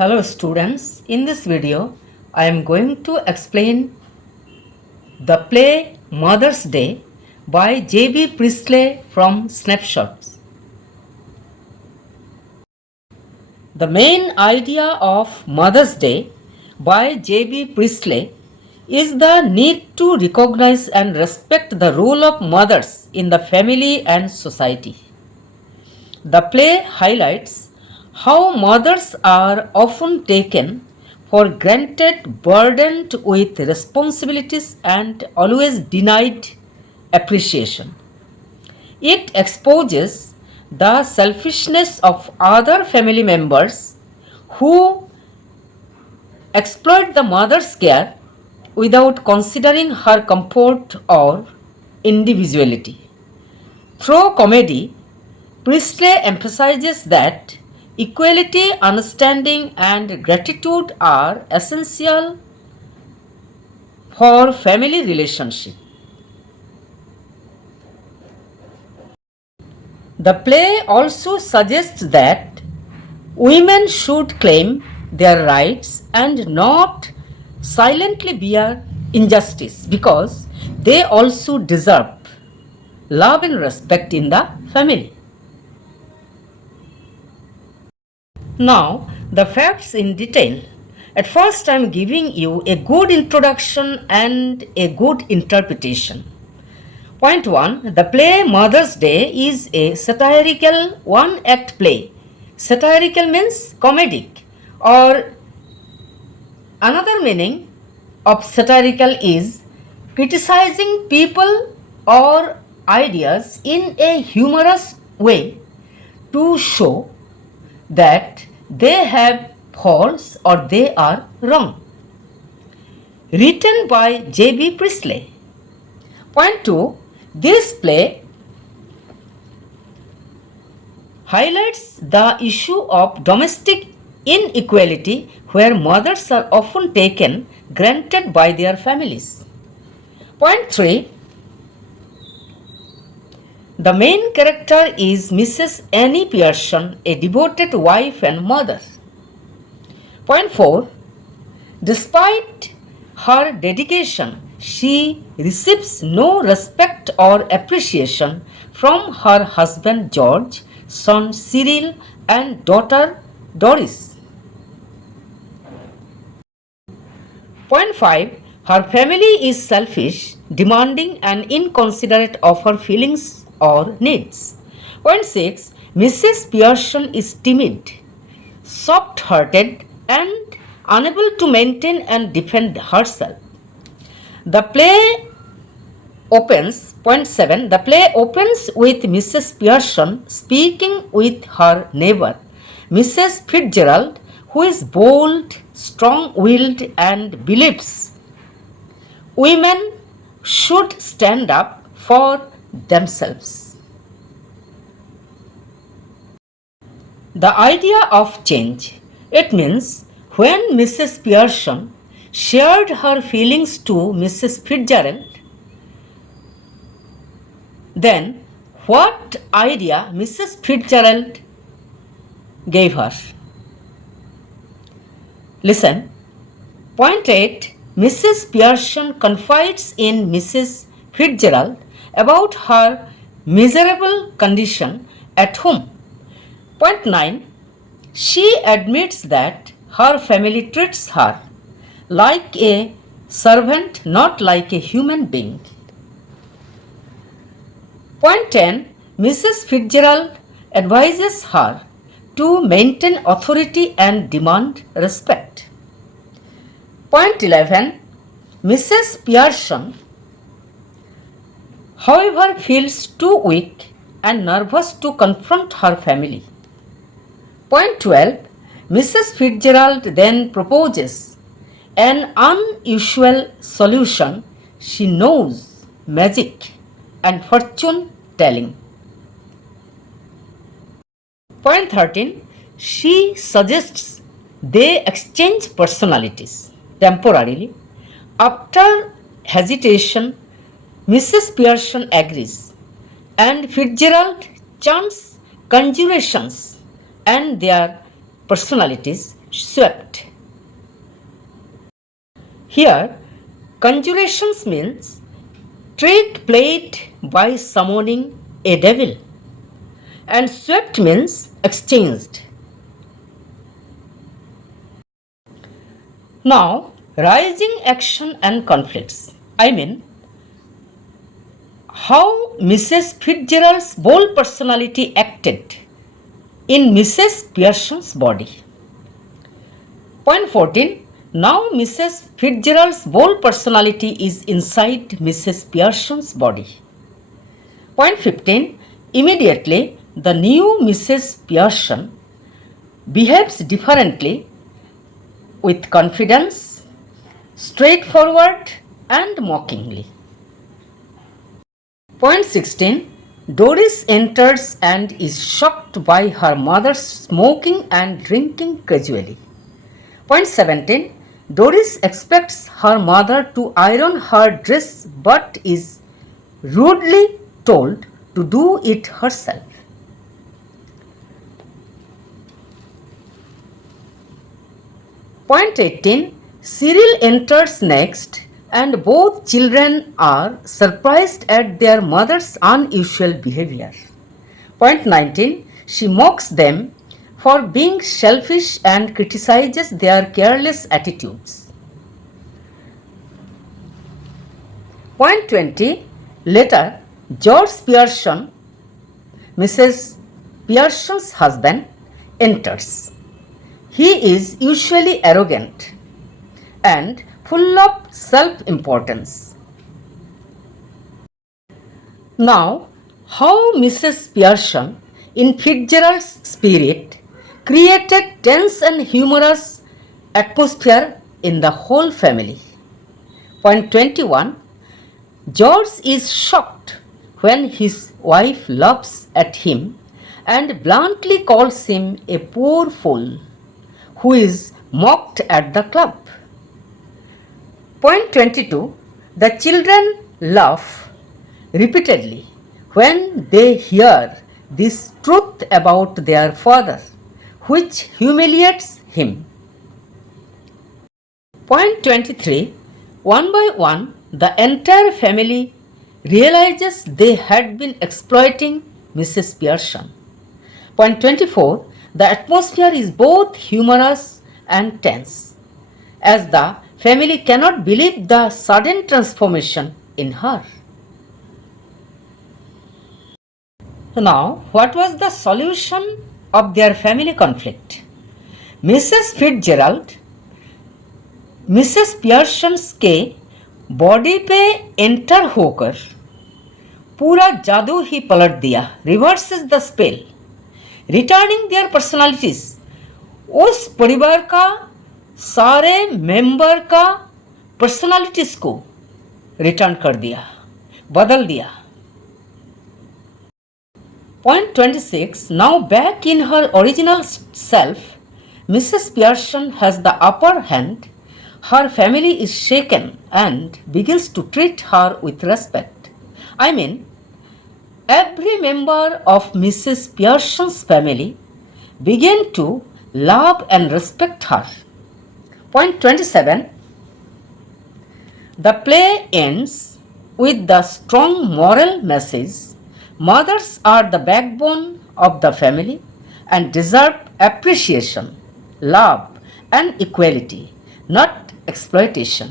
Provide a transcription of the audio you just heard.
Hello students, in this video I am going to explain the play Mother's Day by J.B. Priestley from SNAPSHOTS. The main idea of Mother's Day by J.B. Priestley is the need to recognize and respect the role of mothers in the family and society. The play highlights how mothers are often taken for granted, burdened with responsibilities, and always denied appreciation. It exposes the selfishness of other family members who exploit the mother's care without considering her comfort or individuality. Through comedy, Priestley emphasizes that equality, understanding, and gratitude are essential for family relationship. The play also suggests that women should claim their rights and not silently bear injustice because they also deserve love and respect in the family. Now, the facts in detail. At first, I am giving you a good introduction and a good interpretation. Point 1. The play Mother's Day is a satirical one-act play. Satirical means comedic, or another meaning of satirical is criticizing people or ideas in a humorous way to show that they have faults or they are wrong. Written by J.B. Priestley. Point 2. This play highlights the issue of domestic inequality where mothers are often taken granted by their families. Point 3. The main character is Mrs. Annie Pearson, a devoted wife and mother. Point 4. Despite her dedication, she receives no respect or appreciation from her husband George, son Cyril, and daughter Doris. Point 5. Her family is selfish, demanding, and inconsiderate of her feelings or needs. Point 6. Mrs. Pearson is timid, soft-hearted, and unable to maintain and defend herself. The play opens, point 7, the play opens with Mrs. Pearson speaking with her neighbor, Mrs. Fitzgerald, who is bold, strong-willed, and believes women should stand up for themselves. The idea of change. It means when Mrs. Pearson shared her feelings to Mrs. Fitzgerald, then what idea Mrs. Fitzgerald gave her? Listen. Point 8. Mrs. Pearson confides in Mrs. Fitzgerald about her miserable condition at home. Point 9. She admits that her family treats her like a servant, not like a human being. Point 10. Mrs. Fitzgerald advises her to maintain authority and demand respect. Point 11. Mrs. Pearson, however, feels too weak and nervous to confront her family. Point 12. Mrs. Fitzgerald then proposes an unusual solution. She knows magic and fortune telling. Point 13. She suggests they exchange personalities temporarily. After hesitation, Mrs. Pearson agrees, and Fitzgerald chants conjurations, and their personalities swept. Here, conjurations means trick played by summoning a devil, and swept means exchanged. Now, rising action and conflicts. I mean, how Mrs. Fitzgerald's bold personality acted in Mrs. Pearson's body. Point 14. Now Mrs. Fitzgerald's bold personality is inside Mrs. Pearson's body. Point 15. Immediately, the new Mrs. Pearson behaves differently with confidence, straightforward, and mockingly. Point 16. Doris enters and is shocked by her mother smoking and drinking casually. Point 17. Doris expects her mother to iron her dress but is rudely told to do it herself. Point 18. Cyril enters next and both children are surprised at their mother's unusual behavior. Point 19. She mocks them for being selfish and criticizes their careless attitudes. Point 20. Later, George Pearson, Mrs. Pearson's husband, enters. He is usually arrogant and full of self-importance. Now, how Mrs. Pearson, in Fitzgerald's spirit, created tense and humorous atmosphere in the whole family. Point 21. George is shocked when his wife laughs at him and bluntly calls him a poor fool who is mocked at the club. Point 22. The children laugh repeatedly when they hear this truth about their father, which humiliates him. Point 23. One by one, the entire family realizes they had been exploiting Mrs. Pearson. Point 24. The atmosphere is both humorous and tense, as the family cannot believe the sudden transformation in her. Now, what was the solution of their family conflict? Mrs. Fitzgerald, Mrs Pearsons के body पे enter होकर पूरा जादू ही पलट दिया, reverses the spell, returning their personalities. उस परिवार का सारे मेंबर का पर्सनालिटीज को रिटर्न कर दिया, बदल दिया। Point 26. Now back in her original self, Mrs. Pearson has the upper hand. Her family is shaken and begins to treat her with respect. I mean, every member of Mrs. Pearson's family began to love and respect her. Point 27. The play ends with the strong moral message: mothers are the backbone of the family and deserve appreciation, love, and equality, not exploitation.